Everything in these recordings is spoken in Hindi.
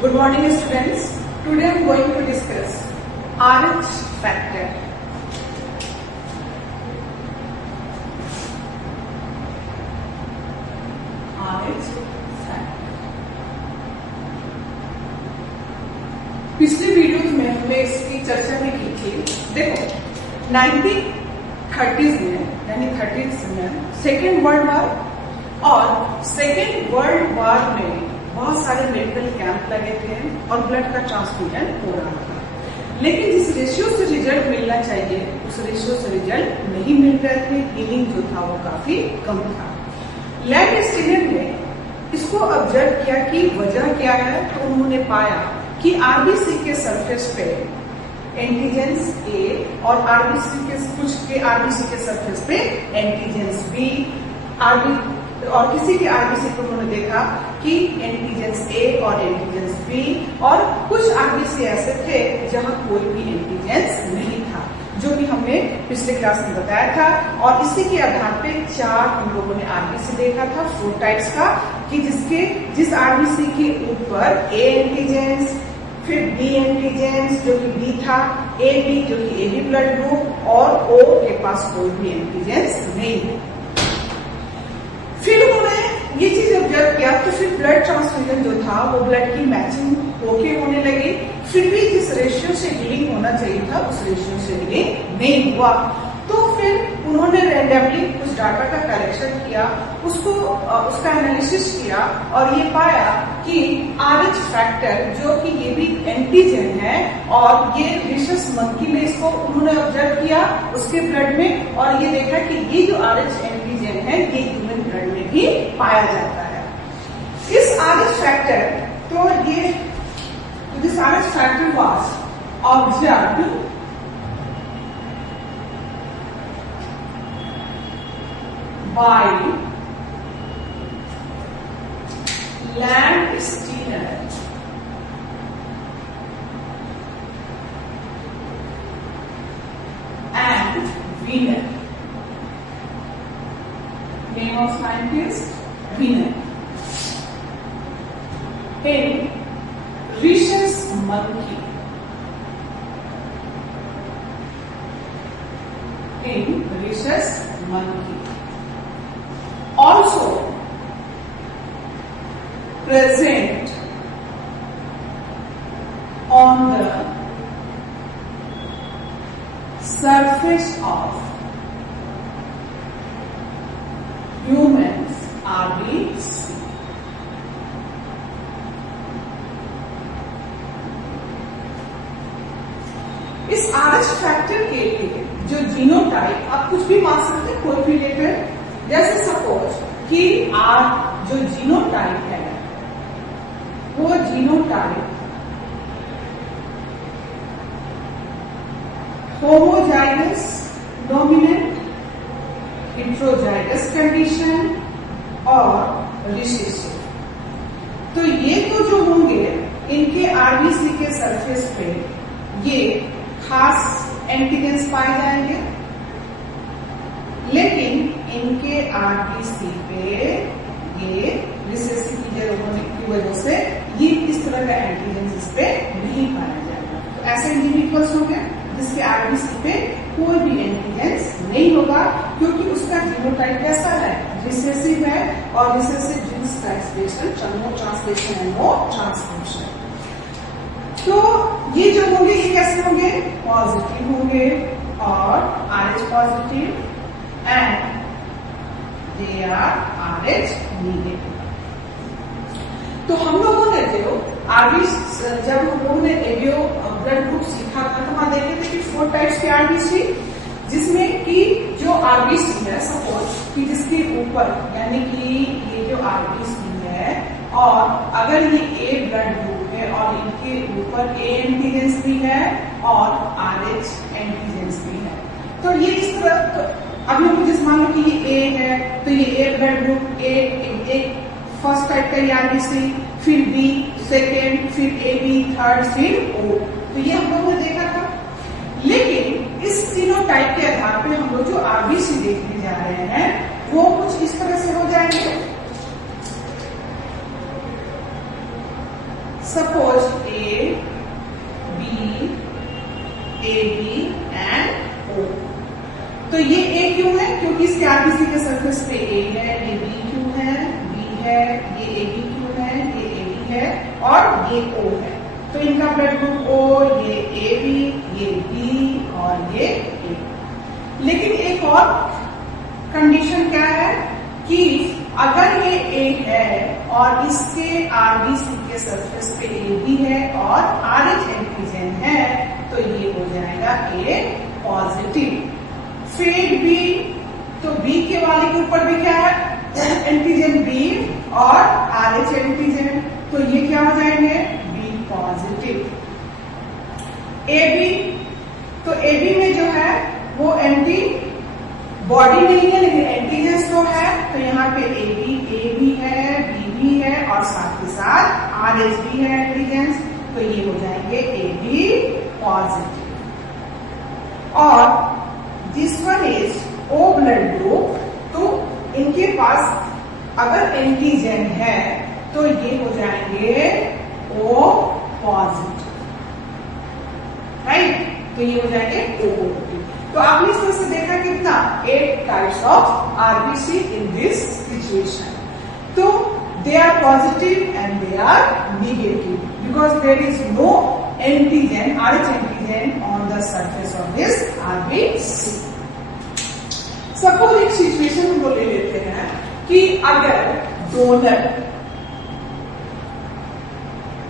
Good morning students. Today I am going to discuss RH factor. RH factor. पिछले वीडियो में हमने इसकी चर्चा भी की थी। देखो 1930s में यानी 30s में सेकेंड वर्ल्ड वॉर और सेकेंड वर्ल्ड वॉर में बहुत सारे मेडिकल कैंप लगे थे और ब्लड का ट्रांसफ्यूजन हो रहा था, लेकिन जिस रेशियो से रिजल्ट मिलना चाहिए उस रेशियो से रिजल्ट नहीं मिल रहे थे। हीलिंग जो था वो काफी कम था। लैब स्टूडेंट ने इसको ऑब्जर्व किया कि वजह क्या है, तो उन्होंने पाया कि आरबीसी के सरफेस पे एंटीजेंस ए और आरबीसी के सरफेस पे एंटीजेंस बी और किसी के आरबीसी को उन्होंने देखा कि एंटीजेंस ए और एंटीजेंस बी और कुछ आरबीसी ऐसे थे जहां कोई भी एंटीजेंस नहीं था, जो कि हमने पिछले क्लास में बताया था। और इसी के आधार पे 4 हम लोगों ने आरबीसी देखा था 4 टाइप्स का, कि जिस आरबीसी के ऊपर ए एंटीजेंस, फिर बी एंटीजेंस जो कि बी था, ए बी जो कि ए बी ब्लड ग्रुप और ओ के पास कोई भी एंटीजेंस नहीं है। फिर उन्होंने ये चीज ऑब्जर्व किया तो फिर ब्लड ट्रांसफ्यूजन जो था वो ब्लड की मैचिंग होके होने लगी, फिर भी जिस रेशियो से हीलिंग होना चाहिए था उस रेशियो से हीलिंग नहीं हुआ। तो फिर उन्होंने रैंडमली कुछ डाटा का कलेक्शन किया, उसका एनालिसिस किया और ये पाया कि RH फैक्टर जो कि ये भी एंटीजन है और ये रिसस मंकी में इसको उन्होंने ऑब्जर्व किया उसके ब्लड में, और ये देखा कि ये जो RH एंटीजन है ये ह्यूमन ब्लड में भी पाया जाता है। इस RH factor this RH factor was observed by Landsteiner and Wiener. Name of scientist Wiener. In rhesus monkey. In rhesus monkey. Also present on the surface of humans RBC. इस RH फैक्टर के लिए जो जीनोटाइप, आप कुछ भी मान सकते हैं, कोई भी लेकर, जैसे सपोज कि जो जीनोटाइप है वो genotype homozygous dominant, heterozygous condition और रिसेसिव। तो ये तो जो होंगे इनके आरबीसी के सरफेस पे ये खास एंटीजेंस पाए जाएंगे, लेकिन इनके आरबीसी पे ये रिसेसिव की वजह से ये इस तरह का एंटीजेंस इस पे नहीं पाया जाएगा। तो ऐसे इंडिविजुअल्स होंगे जिसके आरबीसी पे कोई भी एंटीजेंस नहीं होगा, क्योंकि उसका जीनोटाइप कैसा है, रिसेसिव है, और रिसेसिव जीन्स का expression no translation and no transcription. तो ये जो होंगे ये कैसे होंगे, पॉजिटिव होंगे और RH positive and they are RH negative। तो हम लोगों ने जब हम लोगों ने एवियो ब्लड ग्रुप सीखा था तो वहां देखे थे कि 4 टाइप्स के आरबीसी, जिसमें कि जो आरबीसी है सपोज कि जिसके ऊपर यानी कि ये जो आरबीसी है और अगर ये ए ब्लड ग्रुप है और इनके ऊपर ए एंटीजेंस भी है और RH एंटीजेंस भी है, तो ये इस तरह अभी हमको जिस मान लो कि ये ए है तो ये ए ब्लड ग्रुप एक फर्स्ट टाइप का आरबीसी, फिर बी सेकेंड, फिर ए बी थर्ड, फिर ओ। तो ये हम लोगों ने देखा था, लेकिन इस तीनों टाइप के आधार पे हम लोग जो आरबीसी देखने जा रहे हैं वो कुछ इस तरह से हो जाएंगे। सपोज ए बी एंड ओ। तो ये ए क्यों है? क्योंकि इसके आरबीसी के सरफेस पे ए है, ये बी क्यों है, बी है, ये ए बी क्यों है, ये ए बी है और ये ओ है। तो इनका ब्लड ग्रुप ओ, ये ए बी, ये बी और ये ए। लेकिन एक और कंडीशन क्या है कि अगर ये ए है और इसके आरबीसी के सरफेस पे ए बी है और आरएच एंटीजन है तो ये हो जाएगा ए पॉजिटिव। फिर बी, तो बी के वाले के ऊपर भी क्या है? एंटीजन बी और आरएच एंटीजन, तो ये क्या हो जाएंगे? B positive. ए बी, तो ए बी में जो है वो एंटी बॉडी नहीं है लेकिन एंटीजन तो है, तो यहाँ पे ए बी है, बी भी है और साथ ही साथ आरएच भी है एंटीजन, तो ये हो जाएंगे ए बी पॉजिटिव। और this one is O blood group, तो इनके पास अगर एंटीजन है तो ये हो जाएंगे ओ पॉजिटिव, राइट? तो ये हो जाएंगे ओ पॉजिटिव। तो आपने इस तरह से देखा कितना 8 types of RBC in this situation. तो they are positive and they are negative because there is no antigen, RH antigen on the surface of this RBC. Suppose एक सिचुएशन हम ले लेते हैं कि अगर डोनर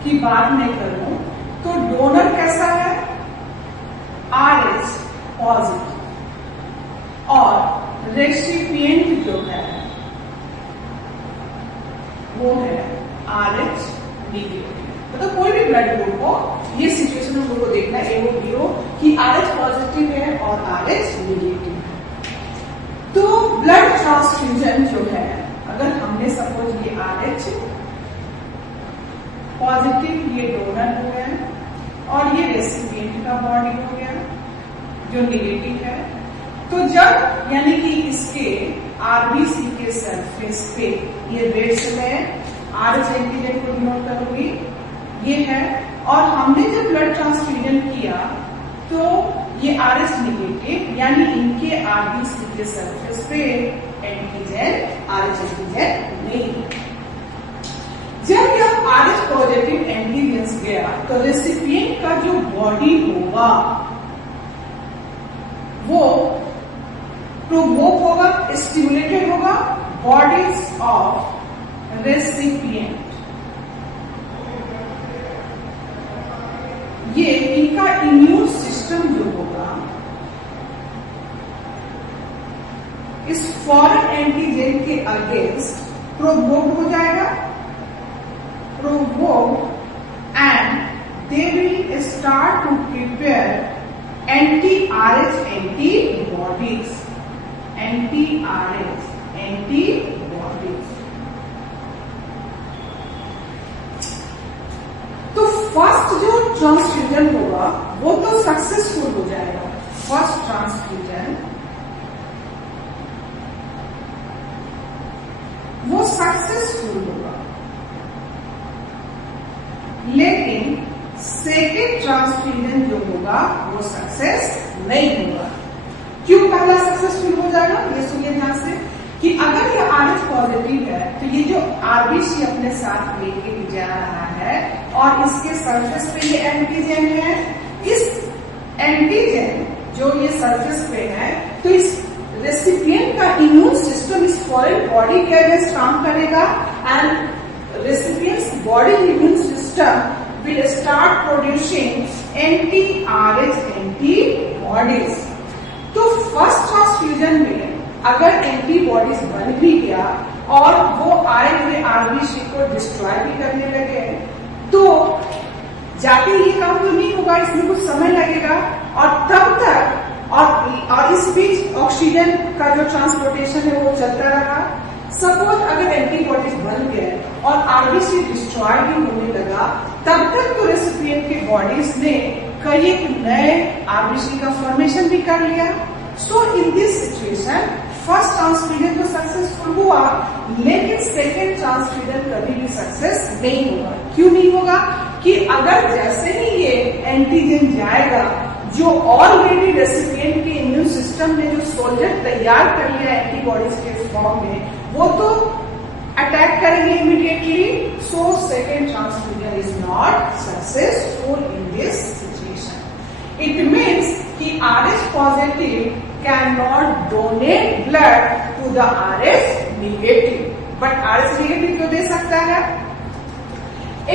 की बात मैं करूं तो डोनर कैसा है? आरएच पॉजिटिव और रेसिपिएंट जो है वो है आरएच नेगेटिव। मतलब कोई भी ब्लड ग्रुप हो, ये सिचुएशन हम लोग को देखना है, ए हो बी हो कि आरएच पॉजिटिव है और आरएच नेगेटिव है। तो ब्लड ट्रांसफ्यूजन जो है, अगर हमने सपोज ये आरएच पॉजिटिव ये डोनर हो गया और ये रेसिपिएंट का बॉडी हो गया जो नेगेटिव है, तो जब यानी कि इसके आरबीसी के सरफेस पे ये रेड से मैं आरएच एंटीजन को डिनोट करूंगी, ये है, और हमने जब ब्लड ट्रांसफ्यूजन किया तो ये आरएच नेगेटिव यानी इनके आरबीसी के सरफेस पे एंटीजन आरएच एंटीजन नहीं। जब यह आरएच पॉजिटिव एंटीजन गया तो रेसिपिएंट का जो बॉडी होगा वो प्रोवोक होगा, स्टिमुलेटेड होगा, बॉडीज ऑफ रेसिपिएंट, ये इनका इम्यून सिस्टम जो होगा इस फॉरेन एंटीजन के अगेंस्ट प्रोवोक हो जाएगा, provoke and they will start to prepare anti-RH antibodies, anti-RH antibodies। तो फर्स्ट जो ट्रांसफ्यूजन होगा वो तो सक्सेसफुल हो जाएगा, फर्स्ट ट्रांसफ्यूजन वो सक्सेसफुल होगा, लेकिन सेकेंड ट्रांसफ्यूजन जो होगा वो सक्सेस नहीं होगा। क्यों पहला सक्सेसफुल हो जाएगा? ये सुनिए ध्यान से कि अगर ये आरएच पॉजिटिव है तो ये जो आरबीसी अपने साथ लेके जा रहा है और इसके सरफेस पे ये एंटीजन है, इस एंटीजन जो ये सरफेस पे है तो इस रेसिपिएंट का इम्यून सिस्टम इस फॉरेन बॉडी के अगेंस्ट काम करेगा and recipients body immune system will start producing anti-RH antibodies। तो फर्स्ट ट्रांसफ्यूजन में अगर एंटीबॉडीज बन भी गया और वो आए हुए आरबीसी को डिस्ट्रॉय भी करने लगे तो जाके ये काम तो नहीं होगा, इसमें कुछ समय लगेगा और तब तक और इस बीच ऑक्सीजन का जो ट्रांसपोर्टेशन है वो चलता रहा। सपोज अगर एंटीबॉडीज बन गए और आरबीसी डिस्ट्रॉय भी होने लगा तब तक तो रेसिपिएंट के बॉडीज ने कई नए आरबीसी का फॉर्मेशन भी कर लिया। So in this situation first transfusion तो सक्सेसफुल हुआ लेकिन सेकेंड ट्रांसफ्यूजन कभी भी सक्सेस नहीं होगा। क्यों नहीं होगा? कि अगर जैसे ही ये एंटीजन जाएगा, जो ऑलरेडी रेसिपिएंट के इम्यून सिस्टम ने जो सोल्जर तैयार कर लिया एंटीबॉडीज के फॉर्म में, वो तो अटैक करेंगे immediately. So second transfusion is not successful in this situation. It means कि RH positive can not donate blood to the RH negative, but RH negative तो दे सकता है.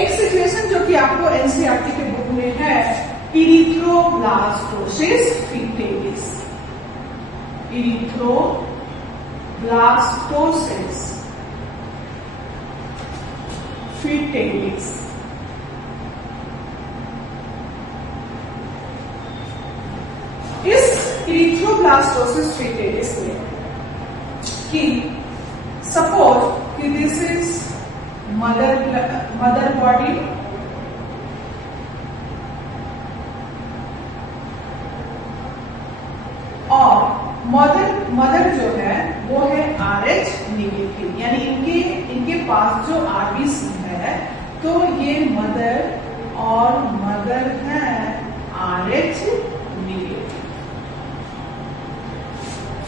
एक सिचुएशन जो कि आपको एनसीईआरटी के बुक में है, इरिथ्रोब्लास्टोसिस फीटेलिस. Erythroblastosis fetalis. इस इरिथ्रोब्लास्टोसिस फीटेलिस में कि सपोज कि दिस इज मदर बॉडी, और मदर जो है वो है RH निगेटिव, यानी इनके पास जो RBC है, तो ये मदर और मदर है RH निगेटिव.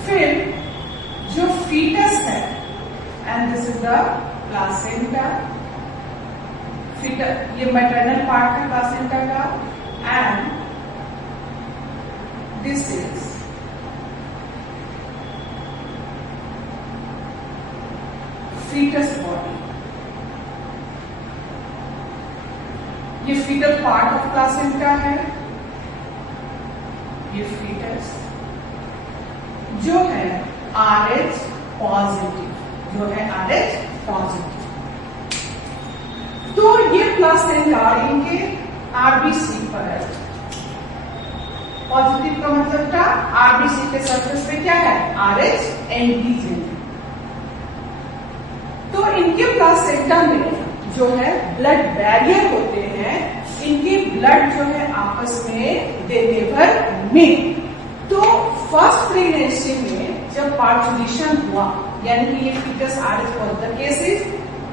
फिर जो फीटस है, and this is the placenta. ये मैटरनल पार्ट है प्लासेंटा का, and this is foetus body. ये फीटल पार्ट ऑफ प्लासेंटा है. ये फीटस जो है RH पॉजिटिव, जो है RH पॉजिटिव. तो ये प्लासेंटा इनके RBC पर पॉजिटिव का मतलब था RBC के सरफेस पे क्या है, RH एंटीजन. तो इनके प्लासेंटा में जो है ब्लड बैरियर होते हैं, इनके ब्लड जो है आपस में दे नेवर मीट. तो फर्स्ट प्रेगनेंसी में जब पार्चुलेशन हुआ, यानी कि ये फीटस RH पॉजिटिव केसेस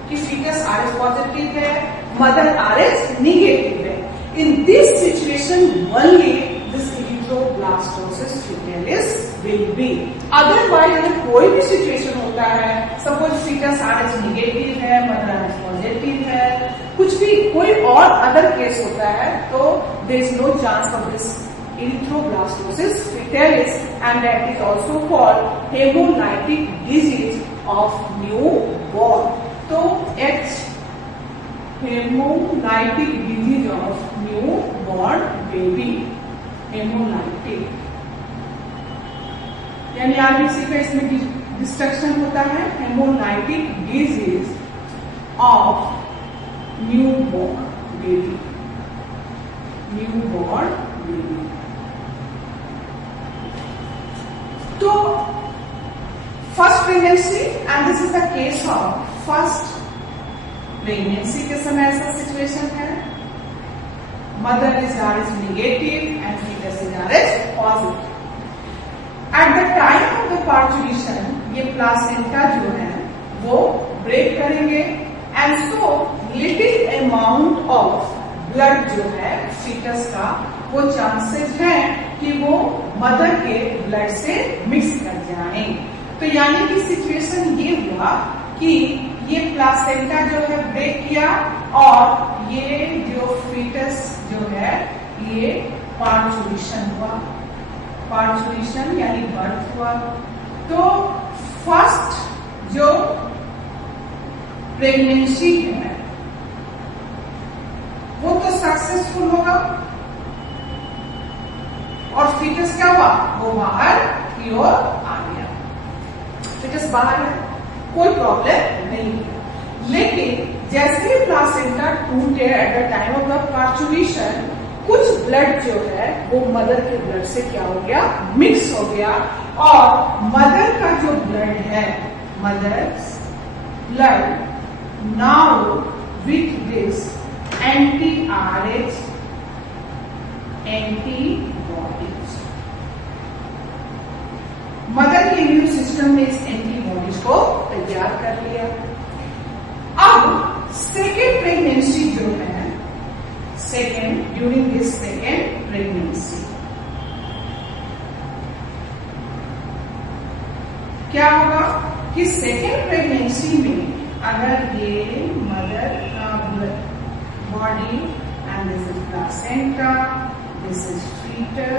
कि फीटस RH पॉजिटिव है, मदर RH निगेटिव है. In this situation only this erythroblastosis fetalis will be. Otherwise अगर कोई भी सिचुएशन होता है, सपोज फीटस RH निगेटिव है, मदर RH पॉजिटिव है, कुछ भी कोई और अदर केस होता है, तो there is no chance of this erythroblastosis fetalis, and that is also called hemolytic disease of newborn. तो H hemolytic disease of newborn baby, hemolytic यानी RBC का इसमें डिस्ट्रक्शन होता है. Haemolytic disease of newborn baby, newborn baby. तो first pregnancy, and this is the case of first pregnancy के समय ऐसा सिचुएशन है. Mother is RH negative and foetus is RH positive. At the time of the parturition ये प्लासेंटा जो है वो ब्रेक करेंगे, and so little amount of blood जो है फीटस का, वो चांसेस है कि वो मदर के ब्लड से मिक्स कर जाए. तो यानी कि सिचुएशन ये हुआ कि ये प्लासेंटा जो है ब्रेक किया, और ये जो फीटस जो है ये पार्चुलेशन हुआ. पार्चुलेशन यानी बर्थ हुआ. तो फर्स्ट जो प्रेगनेंसी है वो तो सक्सेसफुल होगा, और फीटस क्या हुआ, वो बाहर की ओर आ गया. फीटस बाहर है, कोई प्रॉब्लम नहीं है. लेकिन जैसे ही प्लासेंटा टूटे at the time of the parturition, कुछ ब्लड जो है वो मदर के ब्लड से क्या हो गया, मिक्स हो गया, और मदर का जो ब्लड है, mother's blood now with this anti-RH antibodies, mother के इम्यून सिस्टम ने इस एंटीबॉडीज को तैयार कर लिया. अब सेकेंड प्रेगनेंसी जो है during this second pregnancy. क्या होगा कि सेकेंड प्रेगनेंसी में अगर ये मदर का body and this is placenta, this is fitter,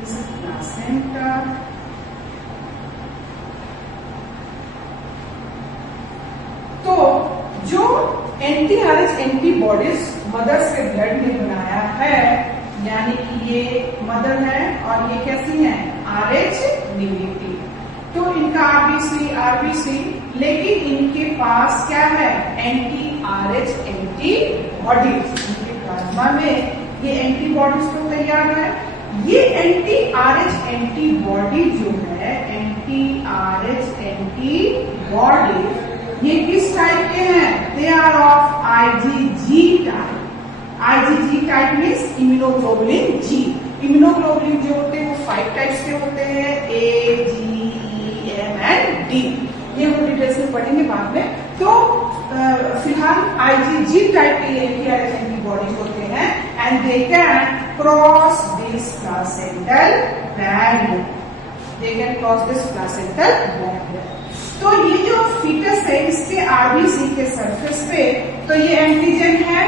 this is placenta, तो जो एंटी-आरएच एंटीबॉडीज मदर्स के ब्लड में बनाया है, यानी कि ये मदर है और ये कैसी है, RH नेगेटिव, तो इनका आरबीसी, लेकिन इनके पास क्या है, एंटी-आरएच एंटीबॉडीज, इनके प्लाज्मा में ये एंटीबॉडीज तो तैयार है। ये एंटी-आरएच एंटीबॉडी जो है, एंटी-आरएच एंटीबॉडी ये किस टाइप के हैं, they are of IgG type. IgG type means immunoglobulin G. Immunoglobulin जो होते हैं वो 5 टाइप्स के होते हैं, A, G, E, M and D। ये हम डिटेल्स में पढ़ेंगे बाद में। तो फिलहाल IgG टाइप के एंटी-आरएच एंटीबॉडीज होते हैं and they can cross this placental barrier, they can cross this placental barrier. तो ये जो फीटस है इसके आरबीसी के सरफेस पे, तो ये एंटीजन है,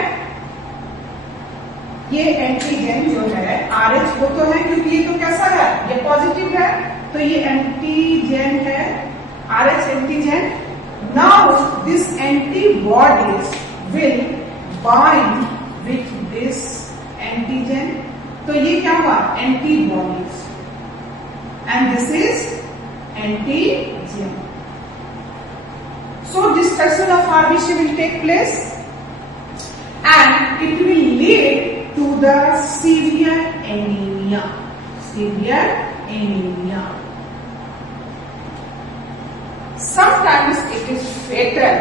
ये एंटीजन जो है RH वो तो है क्योंकि ये तो कैसा है, ये पॉजिटिव है, तो ये एंटीजन है, RH antigen. Now this antibodies will bind with this antigen, तो ये क्या हुआ, antibodies, and this is antigen. So destruction of RBC will take place and it will lead to the severe anemia. Severe anemia. Sometimes it is fatal.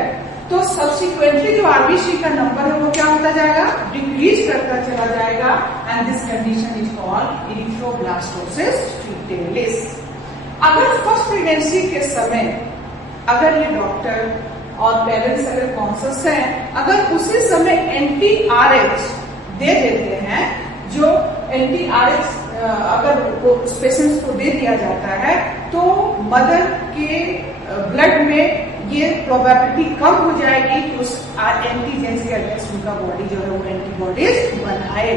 तो सब्सिक्वेंटली जो आरबीसी का नंबर है वो क्या होता जाएगा, डिक्रीज करता चला जाएगा, and this condition is called erythroblastosis fetalis. अगर फर्स्ट प्रेगनेंसी के समय अगर ये डॉक्टर और पेरेंट्स अगर कॉन्शियस हैं, अगर उसी समय एंटी-आरएच दे देते हैं, जो एंटी-आरएच अगर वो पेशेंट्स को दे दिया जाता है, तो मदर के ब्लड में ये प्रोबेबिलिटी कम हो जाएगी कि उस एंटीजन के अगेंस्ट उनका बॉडी जो है वो एंटीबॉडीज बनाए।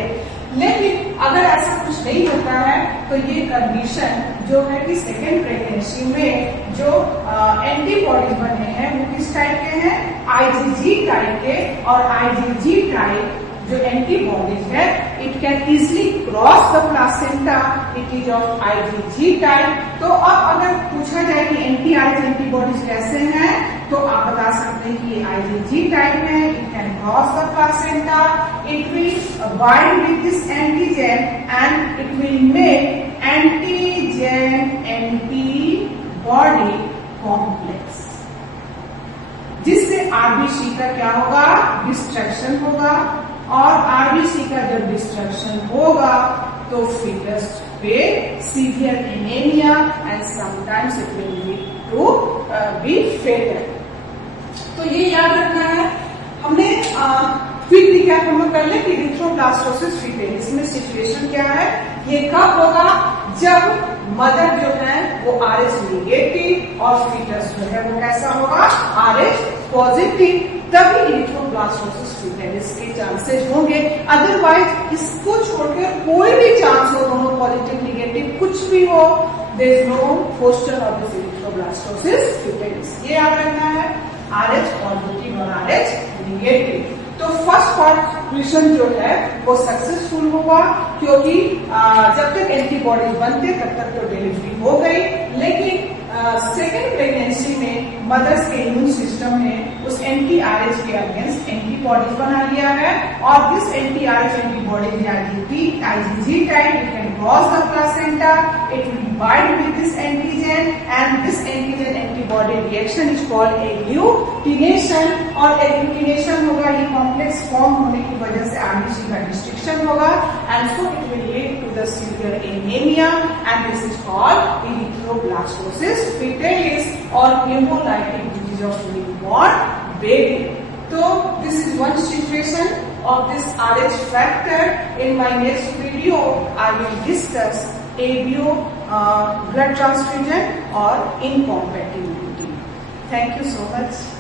लेकिन अगर ऐसा कुछ नहीं होता है तो ये कंडीशन जो है कि सेकेंड प्रेगनेंसी में जो एंटीबॉडीज बने हैं वो किस टाइप के हैं, IgG टाइप के, और IgG टाइप जो एंटीबॉडीज है it can easily cross the placenta, it is of IgG type. तो अब अगर पूछा जाए कि एंटी-आरएच एंटीबॉडीज कैसे हैं, तो आप बता सकते हैं कि ये IgG टाइप है, it can cross the placenta, it will bind with this antigen and it will make antigen antibody complex, जिससे आरबीसी का क्या होगा, डिस्ट्रक्शन होगा, और आरबीसी का जब डिस्ट्रक्शन होगा तो फीटस पे severe anaemia and sometimes it will lead to be fatal. तो ये याद रखना है। हमने क्विक रिकैप हम लोग कर ले कि इरिथ्रोब्लास्टोसिस फीटालिस में सिचुएशन क्या है, ये कब होगा, जब मदर जो है वो RH नेगेटिव और फीटस जो है वो कैसा होगा, RH पॉजिटिव, तभी इरिथ्रोब्लास्टोसिस फीटालिस के चांसेस होंगे। अदरवाइज इसको छोड़कर कोई भी चांस हो, दोनों पॉजिटिव नेगेटिव कुछ भी हो, there is no question of this erythroblastosis fetalis. ये याद रखना है, RH पॉजिटिव और RH नेगेटिव। तो फर्स्ट कंक्लूजन जो है वो सक्सेसफुल हुआ, क्योंकि जब तक एंटीबॉडीज बनते तब तक तो डिलीवरी हो गई, लेकिन सेकेंड प्रेगनेंसी में मदर्स के इम्यून सिस्टम ने उस एंटी-आरएच के अगेंस्ट एंटीबॉडीज बना लिया है, और this anti-RH antibodies IgG type, it can cross the placenta, it will bind with this antigen and this antigen antibody reaction is called agglutination, और एग्लूटिनेशन होगा, ये कॉम्प्लेक्स फॉर्म होने की वजह से आरबीसी का डिस्ट्रक्शन होगा, and so it will lead to the severe anaemia and this is called erythroblastosis fetalis और haemolytic disease of newborn baby. तो this is one situation of this RH factor. In my next video, I will discuss ABO, blood transfusion or incompatibility. Thank you so much.